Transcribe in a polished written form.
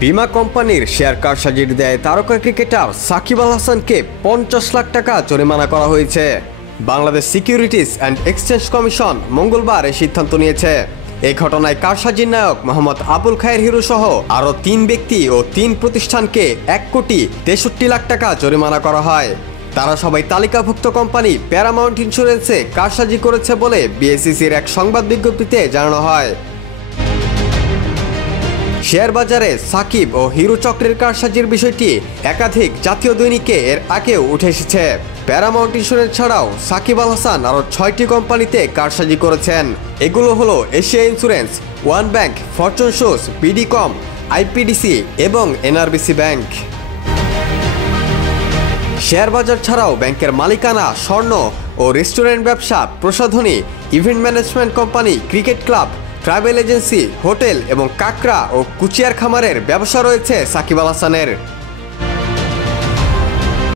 বিমা কোম্পানির শেয়ার কারসাজির দায়ে তারকা ক্রিকেটার সাকিব আল হাসানকে 50 লাখ টাকা জরিমানা করা হয়েছে। Bangladesh securities and exchange commission মঙ্গলবার এই সিদ্ধান্ত নিয়েছে। এই ঘটনায় কারসাজির নায়ক মোহাম্মদ আবুল খায়ের হিরু সহ আরও 3 ব্যক্তি ও 3 প্রতিষ্ঠানকে 1,63,00,000 টাকা জরিমানা করা হয়। তারা সবাই তালিকাভুক্ত কোম্পানি প্যারামাউন্ট ইন্স্যুরেন্সে কারসাজি করেছে বলে বিএসইসির এক সংবাদ বিজ্ঞপ্তিতে জানানো হয়। শেয়ার বাজারে সাকিব ও হিরু চক্রের কারসাজির বিষয়টি একাধিক জাতীয় দৈনিকে এর আগেও উঠে এসেছে। প্যারামাউন্ট ইন্স্যুরেন্স ছাড়াও সাকিব আল হাসান আরও 6টি কোম্পানিতে কারসাজি করেছেন। এগুলো হলো Asia insurance, one bank, Fortune shoes, BDCom, IPDC এবং এনআরবিসি ব্যাংক। শেয়ার বাজার ছাড়াও ব্যাংকের মালিকানা, স্বর্ণ ও রেস্টুরেন্ট ব্যবসা, প্রসাধনী, event management company, cricket club, travel agency, hotel এবং কাকড়া ও কুচিয়ার খামারের ব্যবসা রয়েছে সাকিব আল হাসানের।